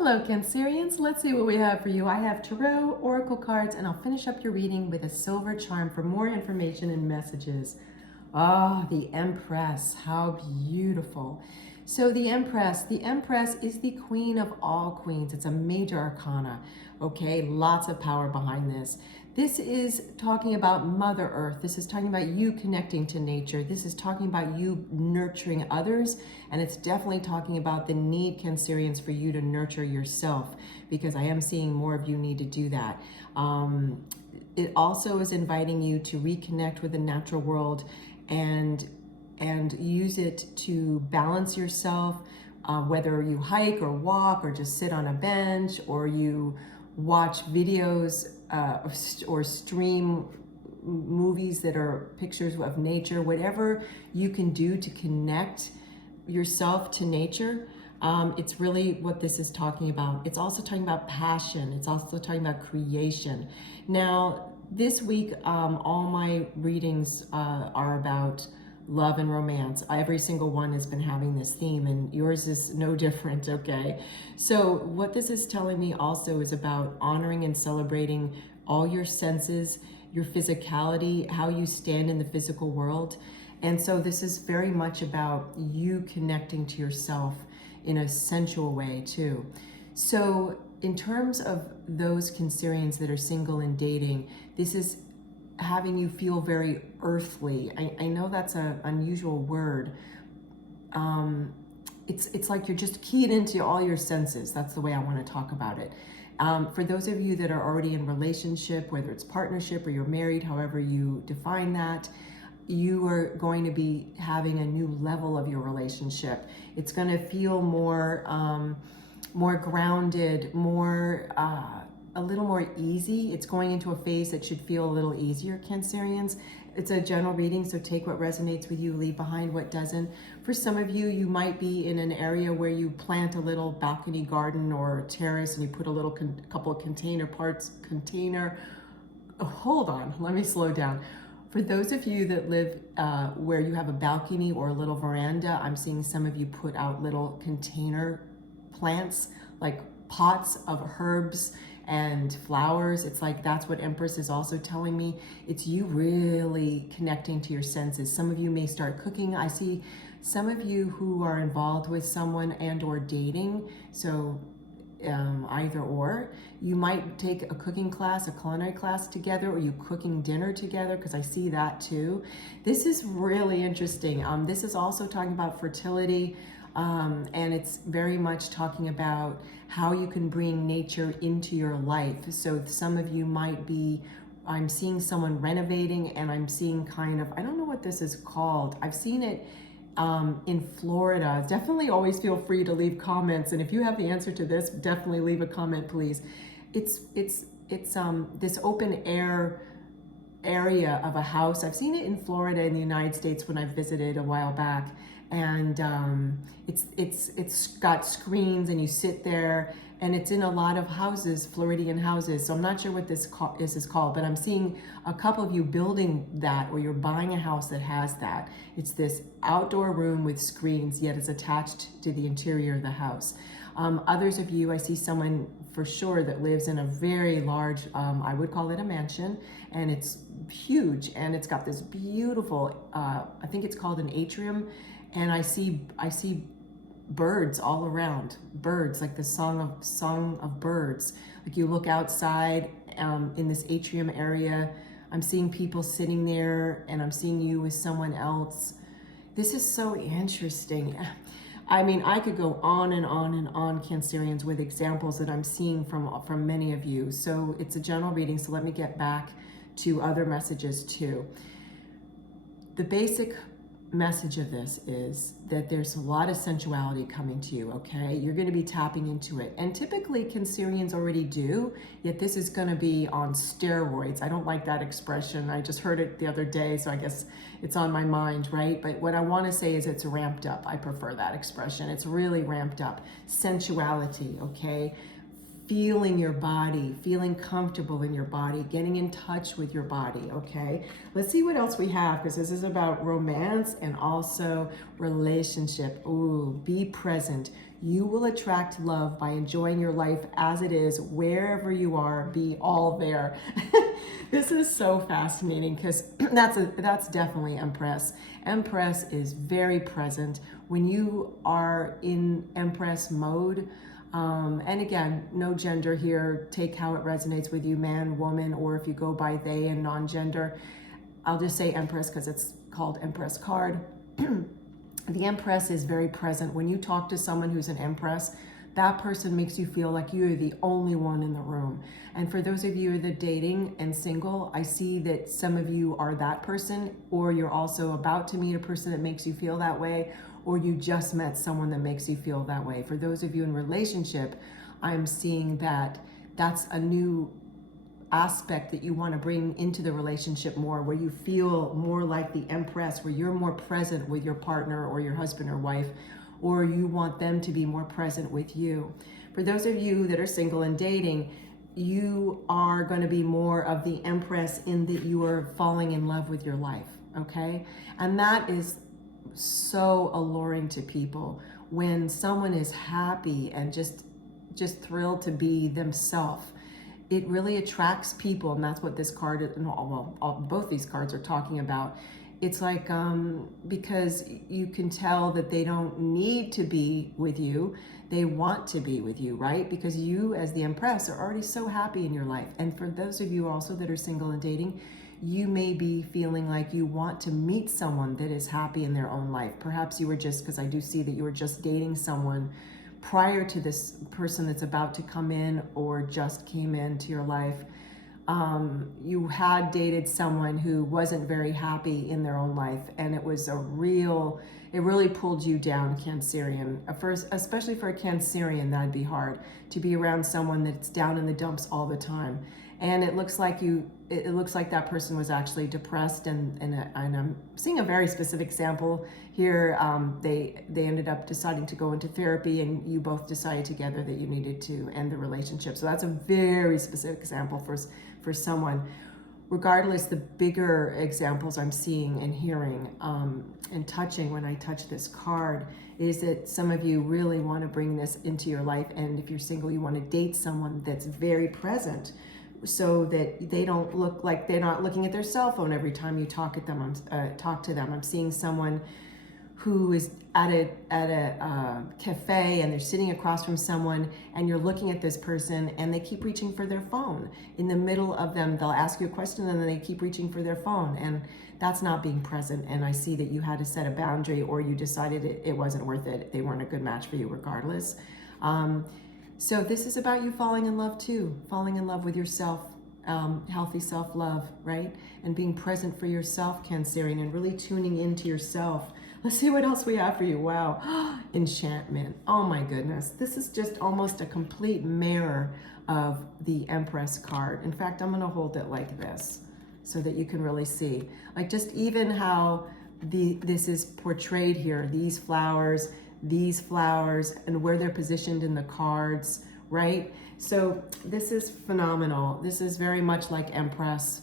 Hello, Cancerians. Let's see what we have for you. I have Tarot, Oracle cards, and I'll finish up your reading with a silver charm for more information and messages. Ah, the Empress. How beautiful. So the Empress is the queen of all queens. It's a major arcana. Okay, lots of power behind this. This is talking about Mother Earth. This is talking about you connecting to nature. This is talking about you nurturing others. And it's definitely talking about the need, Cancerians, for you to nurture yourself, because I am seeing more of you need to do that. It also is inviting you to reconnect with the natural world and use it to balance yourself, whether you hike or walk or just sit on a bench or you watch videos or stream movies that are pictures of nature. Whatever you can do to connect yourself to nature, it's really what this is talking about. It's also talking about passion. It's also talking about creation. Now, this week, all my readings are about love and romance. Every single one has been having this theme, and yours is no different, okay? So what this is telling me also is about honoring and celebrating all your senses, your physicality, how you stand in the physical world. And so this is very much about you connecting to yourself in a sensual way too. So in terms of those Cancerians that are single and dating, this is having you feel very earthly. I know that's an unusual word. It's like you're just keyed into all your senses. That's the way I want to talk about it. For those of you that are already in relationship, whether it's partnership or you're married, however you define that, you are going to be having a new level of your relationship. It's going to feel more grounded, a little more easy. It's going into a phase that should feel a little easier, Cancerians. It's a general reading, so take what resonates with you, leave behind what doesn't. For some of you, you might be in an area where you plant a little balcony garden or terrace and you put a little couple of hold on, let me slow down. For those of you that live where you have a balcony or a little veranda, I'm seeing some of you put out little container plants, like pots of herbs and flowers. It's like that's what Empress is also telling me. It's you really connecting to your senses. Some of you may start cooking. I see some of you who are involved with someone and or dating. So either or. You might take a cooking class, a culinary class together, or you cooking dinner together, because I see that too. This is really interesting. This is also talking about fertility, and it's very much talking about how you can bring nature into your life. So some of you might be, I'm seeing someone renovating, and I'm seeing kind of, I don't know what this is called. I've seen it in Florida. Definitely always feel free to leave comments, and if you have the answer to this, definitely leave a comment, please. It's this open air area of a house. I've seen it in Florida in the United States when I visited a while back, and it's got screens and you sit there, and it's in a lot of houses, Floridian houses. So I'm not sure what this is called, but I'm seeing a couple of you building that, or you're buying a house that has that. It's this outdoor room with screens, yet it's attached to the interior of the house. Others of you, I see someone for sure that lives in a very large, I would call it a mansion, and it's huge, and it's got this beautiful, I think it's called an atrium, and I see birds all around, birds, like the song of birds. Like you look outside in this atrium area, I'm seeing people sitting there, and I'm seeing you with someone else. This is so interesting. I mean, I could go on and on and on, Cancerians, with examples that I'm seeing from many of you. So it's a general reading, so let me get back to other messages too. The basic message of this is that there's a lot of sensuality coming to you, okay? You're going to be tapping into it. And typically Cancerians already do, yet this is going to be on steroids. I don't like that expression. I just heard it the other day, so I guess it's on my mind, right? But what I want to say is it's ramped up. I prefer that expression. It's really ramped up. Sensuality, okay? feeling your body, feeling comfortable in your body, getting in touch with your body, okay? Let's see what else we have, because this is about romance and also relationship. Ooh, be present. You will attract love by enjoying your life as it is, wherever you are, be all there. This is so fascinating because that's definitely Empress. Empress is very present. When you are in Empress mode, and again, no gender here, take how it resonates with you, man, woman, or if you go by they and non-gender, I'll just say Empress because it's called Empress card. The Empress is very present. When you talk to someone who's an Empress, that person makes you feel like you're the only one in the room. And for those of you that are dating and single, I see that some of you are that person, or you're also about to meet a person that makes you feel that way, or you just met someone that makes you feel that way. For those of you in relationship, I'm seeing that that's a new aspect that you want to bring into the relationship more, where you feel more like the Empress, where you're more present with your partner or your husband or wife, or you want them to be more present with you. For those of you that are single and dating, you are going to be more of the Empress in that you are falling in love with your life, okay? And that is so alluring to people when someone is happy and just thrilled to be themselves. It really attracts people, and that's what this card, both these cards are talking about. It's like, because you can tell that they don't need to be with you, they want to be with you, right? Because you, as the Empress, are already so happy in your life. And for those of you also that are single and dating, you may be feeling like you want to meet someone that is happy in their own life. Perhaps you were just, because I do see that you were just dating someone prior to this person that's about to come in or just came into your life. You had dated someone who wasn't very happy in their own life, and it really pulled you down, Cancerian. Especially for a Cancerian, that'd be hard to be around someone that's down in the dumps all the time. And it looks like that person was actually depressed, and I'm seeing a very specific example here. They ended up deciding to go into therapy, and you both decided together that you needed to end the relationship. So that's a very specific example for someone. Regardless, the bigger examples I'm seeing and hearing and touching when I touch this card is that some of you really want to bring this into your life, and if you're single, you want to date someone that's very present, so that they don't look like they're not looking at their cell phone every time you talk to them. I'm seeing someone who is at a cafe, and they're sitting across from someone, and you're looking at this person and they keep reaching for their phone. In the middle of them, they'll ask you a question and then they keep reaching for their phone, and that's not being present. And I see that you had to set a boundary, or you decided it wasn't worth it. They weren't a good match for you regardless. So this is about you falling in love too, falling in love with yourself, healthy self-love, right? And being present for yourself, Cancerian, and really tuning into yourself. Let's see what else we have for you. Wow. Enchantment. Oh my goodness. This is just almost a complete mirror of the Empress card. In fact, I'm going to hold it like this so that you can really see. Like just even how this is portrayed here, these flowers, and where they're positioned in the cards, right? So this is phenomenal. This is very much like Empress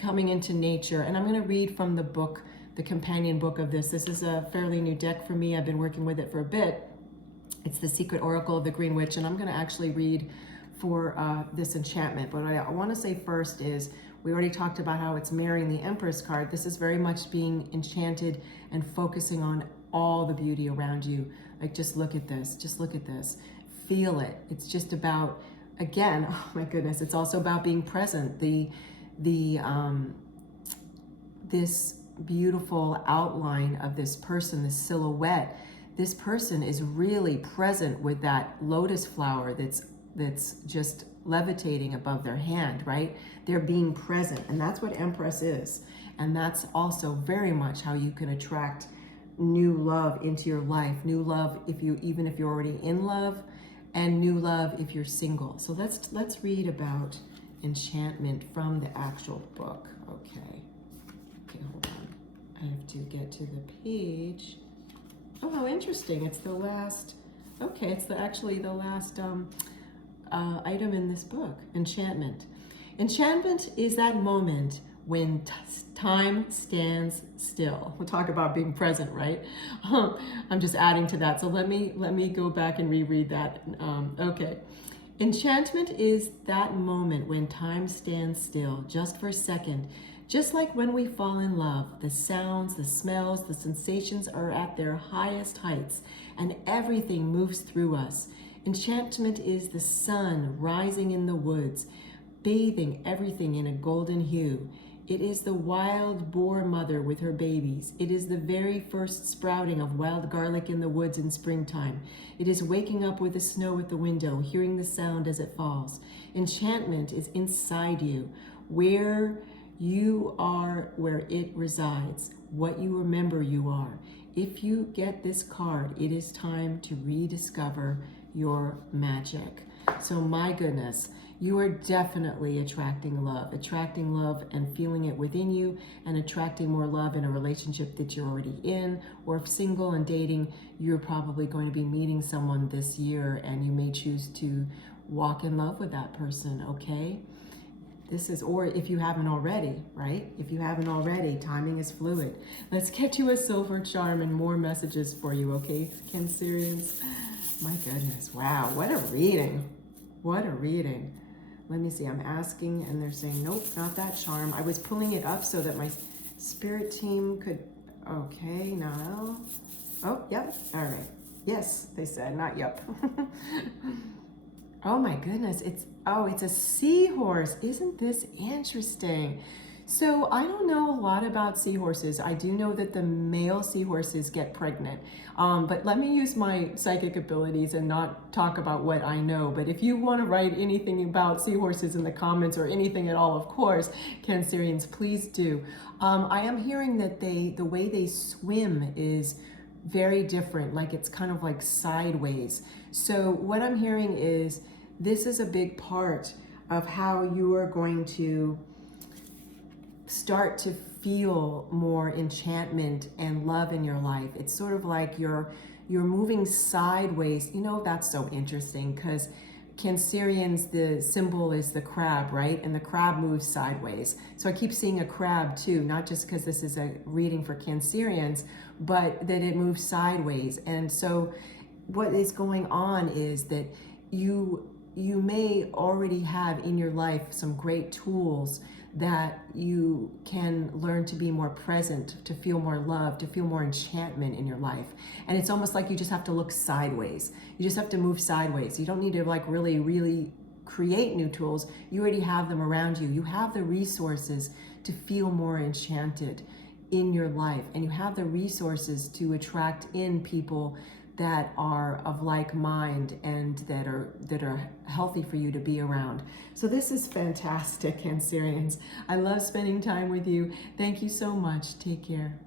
coming into nature. And I'm going to read from the book, the companion book of this. This is a fairly new deck for me. I've been working with it for a bit. It's the Secret Oracle of the Green Witch, and I'm going to actually read for this enchantment. But what I want to say first is, we already talked about how it's mirroring the Empress card. This is very much being enchanted and focusing on all the beauty around you. Like, just look at this, feel it. It's just about, again, oh my goodness, it's also about being present. This beautiful outline of this person, this silhouette, this person is really present with that lotus flower that's just levitating above their hand, right? They're being present, and that's what Empress is. And that's also very much how you can attract new love into your life. New love even if you're already in love, and new love if you're single. So let's read about enchantment from the actual book. Okay, hold on. I have to get to the page. Oh, how interesting. It's the last, okay, it's actually the last item in this book, enchantment. Enchantment is that moment when time stands still. We'll talk about being present, right? I'm just adding to that. So let me go back and reread that. Okay. Enchantment is that moment when time stands still, just for a second. Just like when we fall in love, the sounds, the smells, the sensations are at their highest heights, and everything moves through us. Enchantment is the sun rising in the woods, bathing everything in a golden hue. It is the wild boar mother with her babies. It is the very first sprouting of wild garlic in the woods in springtime. It is waking up with the snow at the window, hearing the sound as it falls. Enchantment is inside you, where you are, where it resides, what you remember you are. If you get this card, it is time to rediscover your magic. So my goodness, you are definitely attracting love and feeling it within you, and attracting more love in a relationship that you're already in, or if single and dating, you're probably going to be meeting someone this year and you may choose to walk in love with that person, okay? This is, or if you haven't already, right? If you haven't already, timing is fluid. Let's get you a silver charm and more messages for you, okay, Cancerians? My goodness, wow, what a reading. What a reading. Let me see, I'm asking and they're saying, nope, not that charm. I was pulling it up so that my spirit team could, okay, no. Oh, yep, all right. Yes, they said, not yep. Oh my goodness, it's a seahorse. Isn't this interesting? So I don't know a lot about seahorses. I do know that the male seahorses get pregnant, but let me use my psychic abilities and not talk about what I know. But if you want to write anything about seahorses in the comments, or anything at all, of course, Cancerians, please do. I am hearing that the way they swim is very different, like it's kind of like sideways. So what I'm hearing is this is a big part of how you are going to start to feel more enchantment and love in your life. It's sort of like you're moving sideways. You know, that's so interesting because Cancerians, the symbol is the crab, right? And the crab moves sideways. So I keep seeing a crab too, not just because this is a reading for Cancerians, but that it moves sideways. And so what is going on is that you may already have in your life some great tools that you can learn to be more present, to feel more love, to feel more enchantment in your life. And it's almost like you just have to look sideways. You just have to move sideways. You don't need to like really create new tools. You already have them around you. You have the resources to feel more enchanted in your life, and you have the resources to attract in people that are of like mind and that are healthy for you to be around. So this is fantastic, Cancerians. I love spending time with you. Thank you so much. Take care.